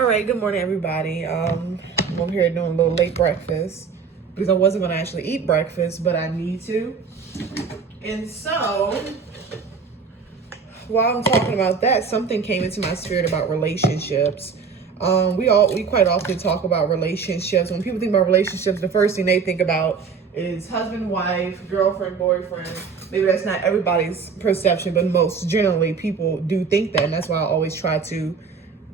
All right, good morning, everybody. I'm over here doing a little late breakfast because I wasn't going to actually eat breakfast, but I need to. And so, while I'm talking about that, something came into my spirit about relationships. We quite often talk about relationships. When people think about relationships, the first thing they think about is husband, wife, girlfriend, boyfriend. Maybe that's not everybody's perception, but most generally people do think that, and that's why I always try to.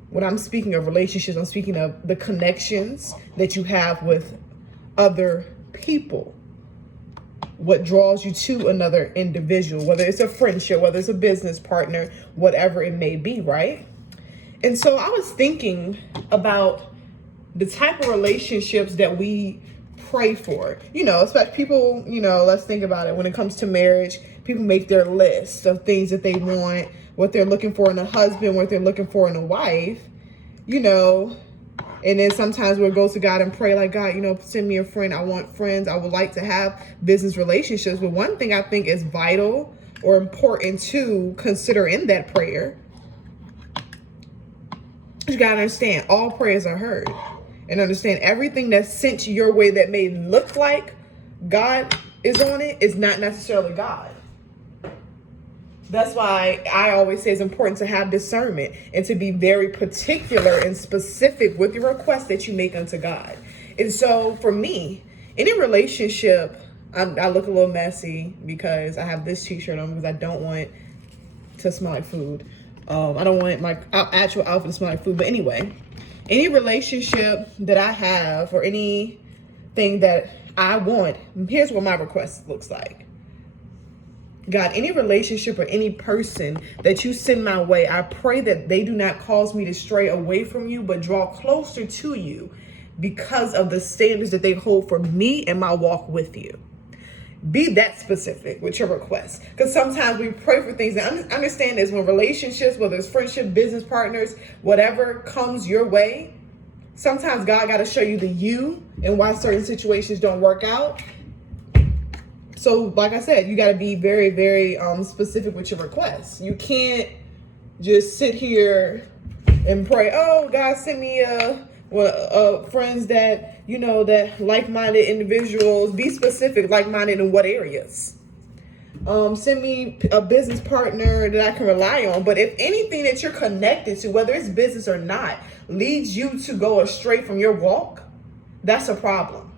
When I'm speaking of relationships, I'm speaking of the connections that you have with other people. What draws you to another individual, whether it's a friendship, whether it's a business partner, whatever it may be, right? And so I was thinking about the type of relationships that we pray for. Especially people, let's think about it. When it comes to marriage, people make their list of things that they want, what they're looking for in a husband, what they're looking for in a wife, and then sometimes we'll go to God and pray like, God, send me a friend. I want friends. I would like to have business relationships. But one thing I think is vital or important to consider in that prayer, you got to understand all prayers are heard, and understand everything that's sent your way that may look like God is on it is not necessarily God. That's why I always say it's important to have discernment and to be very particular and specific with your requests that you make unto God. And so for me, any relationship, I look a little messy because I have this t-shirt on because I don't want to smell like food. I don't want my actual outfit to smell like food. But anyway, any relationship that I have or anything that I want, here's what my request looks like. God, any relationship or any person that you send my way, I pray that they do not cause me to stray away from you, but draw closer to you because of the standards that they hold for me and my walk with you. Be that specific with your requests. Because sometimes we pray for things, and understand this, when relationships, whether it's friendship, business partners, whatever comes your way, sometimes God got to show you the you and why certain situations don't work out. So, like I said, you got to be very, very specific with your requests. You can't just sit here and pray, oh, God, send me friends that, that like-minded individuals. Be specific, like-minded in what areas. Send me a business partner that I can rely on. But if anything that you're connected to, whether it's business or not, leads you to go astray from your walk, that's a problem.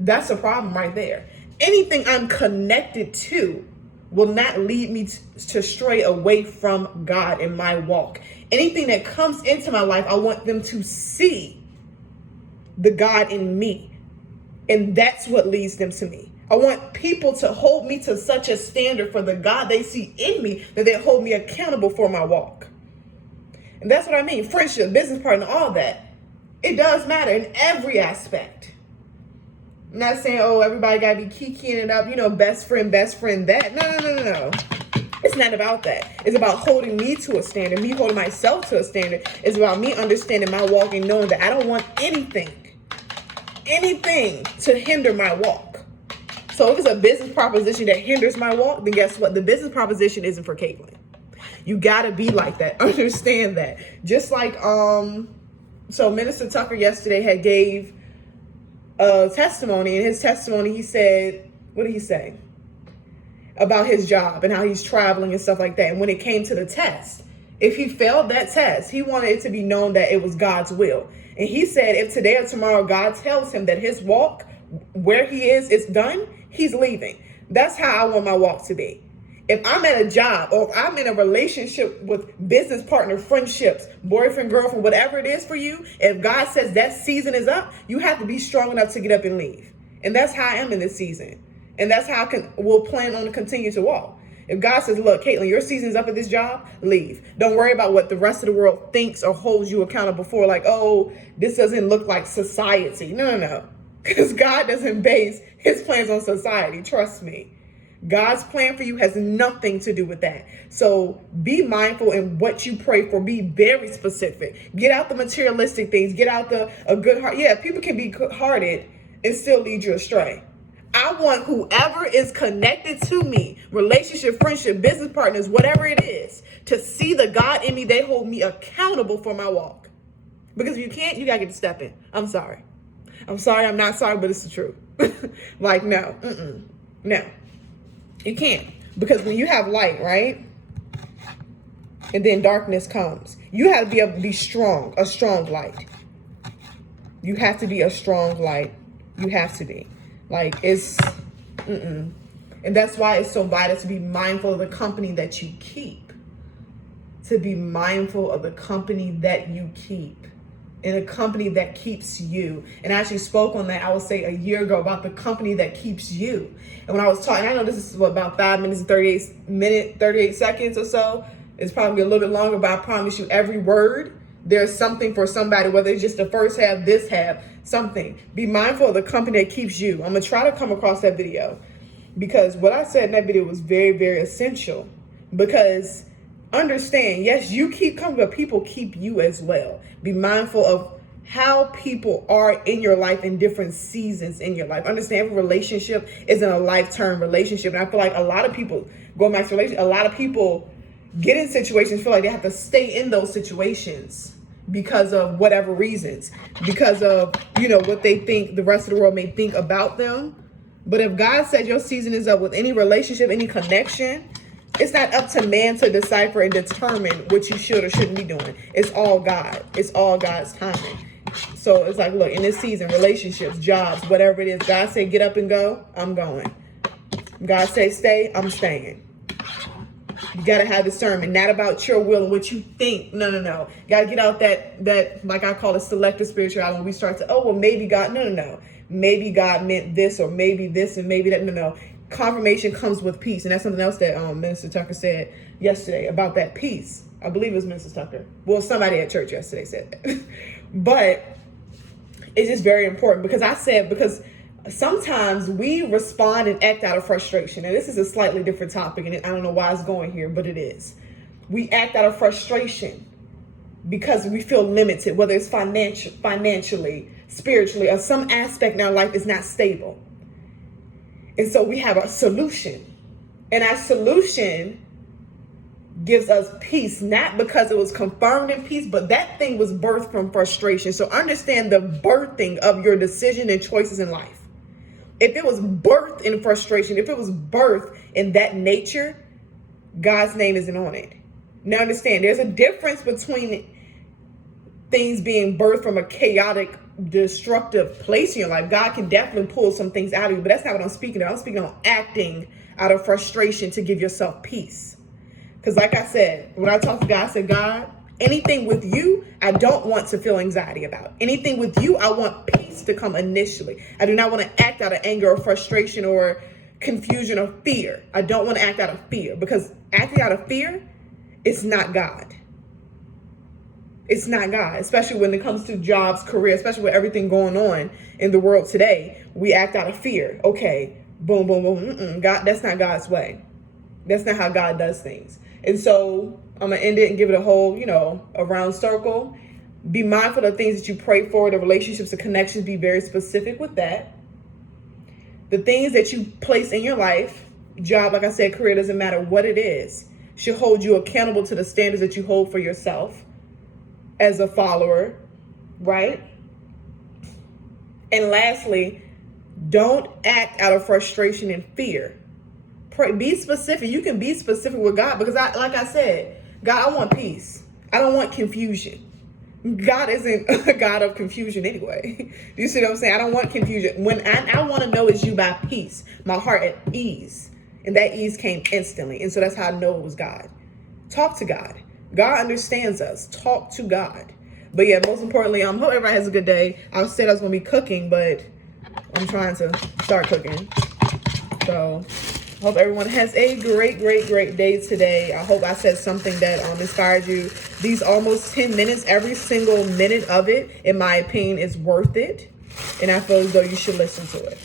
That's a problem right there. Anything I'm connected to will not lead me to stray away from God in my walk. Anything that comes into my life, I want them to see the God in me. And that's what leads them to me. I want people to hold me to such a standard for the God they see in me that they hold me accountable for my walk. And that's what I mean. Friendship, business partner, all that. It does matter in every aspect. I'm not saying, oh, everybody got to be kikiing it up, best friend, that. No. It's not about that. It's about holding me to a standard, me holding myself to a standard. It's about me understanding my walk and knowing that I don't want anything to hinder my walk. So if it's a business proposition that hinders my walk, then guess what? The business proposition isn't for Caitlin. You got to be like that. Understand that. Just like, so Minister Tucker yesterday had gave a testimony. In his testimony, he said, what did he say? About his job and how he's traveling and stuff like that. And when it came to the test, if he failed that test, he wanted it to be known that it was God's will. And he said, if today or tomorrow God tells him that his walk, where he is done, he's leaving. That's how I want my walk to be. If I'm at a job or if I'm in a relationship with business partner, friendships, boyfriend, girlfriend, whatever it is for you, if God says that season is up, you have to be strong enough to get up and leave. And that's how I am in this season. And that's how we'll plan on to continue to walk. If God says, look, Caitlin, your season's up at this job, leave. Don't worry about what the rest of the world thinks or holds you accountable for. Like, oh, this doesn't look like society. No. Because God doesn't base his plans on society. Trust me. God's plan for you has nothing to do with that. So be mindful in what you pray for. Be very specific. Get out the materialistic things. Get out a good heart. Yeah, people can be good-hearted and still lead you astray. I want whoever is connected to me, relationship, friendship, business partners, whatever it is, to see the God in me. They hold me accountable for my walk. Because if you can't, you gotta get to stepping. I'm sorry. I'm not sorry, but it's the truth. Like, no, no, you can't. Because when you have light, right? And then darkness comes. You have to be able to be strong, a strong light. You have to be a strong light. You have to be. Like, it's, And that's why it's so vital to be mindful of the company that you keep. To be mindful of the company that you keep. And a company that keeps you. And I actually spoke on that, I would say, a year ago about the company that keeps you. And when I was talking, I know this is about 5 minutes and 38 seconds or so. It's probably a little bit longer, but I promise you, every word, there's something for somebody, whether it's just the first half, this half, something. Be mindful of the company that keeps you. I'm going to try to come across that video, because what I said in that video was very, very essential. Because understand, yes, you keep coming, but people keep you as well. Be mindful of how people are in your life in different seasons in your life. Understand, every relationship isn't a lifetime relationship. And I feel like a lot of people, going back to relationship, a lot of people get in situations, feel like they have to stay in those situations because of whatever reasons, because of, what they think the rest of the world may think about them. But if God said your season is up with any relationship, any connection, it's not up to man to decipher and determine what you should or shouldn't be doing. It's all God. It's all God's timing. So it's like, look, in this season, relationships, jobs, whatever it is, God said, get up and go, I'm going. God said, stay, I'm staying. You got to have discernment, not about your will and what you think. No. Got to get out that, like I call it, selective spirituality. When we start to, maybe God, no. Maybe God meant this, or maybe this and maybe that. No. Confirmation comes with peace. And that's something else that Minister Tucker said yesterday about that peace. I believe it was Minister Tucker. Well, somebody at church yesterday said that. But it's just very important, because sometimes we respond and act out of frustration. And this is a slightly different topic, and I don't know why it's going here, but it is. We act out of frustration because we feel limited, whether it's financially, spiritually, or some aspect in our life is not stable. And so we have a solution. And our solution gives us peace, not because it was confirmed in peace, but that thing was birthed from frustration. So understand the birthing of your decision and choices in life. If it was birthed in frustration, if it was birthed in that nature, God's name isn't on it. Now understand, there's a difference between things being birthed from a chaotic, destructive place in your life. God can definitely pull some things out of you, but that's not what I'm speaking of. I'm speaking on acting out of frustration to give yourself peace. Because like I said, when I talked to God, I said, God, anything with you, I don't want to feel anxiety about. Anything with you, I want peace to come initially. I do not want to act out of anger or frustration or confusion or fear. I don't want to act out of fear, because acting out of fear is not God. It's not God, especially when it comes to jobs, career, especially with everything going on in the world today. We act out of fear. Okay, boom, boom, boom. God, that's not God's way. That's not how God does things. And so I'm going to end it and give it a whole, a round circle. Be mindful of things that you pray for, the relationships, the connections. Be very specific with that. The things that you place in your life, job, like I said, career, doesn't matter what it is, should hold you accountable to the standards that you hold for yourself as a follower, right? And lastly, don't act out of frustration and fear. Be specific. You can be specific with God, because like I said, God, I want peace. I don't want confusion. God isn't a God of confusion anyway. Do you see what I'm saying? I don't want confusion. When I want to know is you by peace, my heart at ease. And that ease came instantly. And so that's how I know it was God. Talk to God. God understands us. Talk to God. But yeah, most importantly, hope everybody has a good day. I said I was going to be cooking, but I'm trying to start cooking. So hope everyone has a great, great, great day today. I hope I said something that inspired you. These almost 10 minutes, every single minute of it, in my opinion, is worth it. And I feel as though you should listen to it.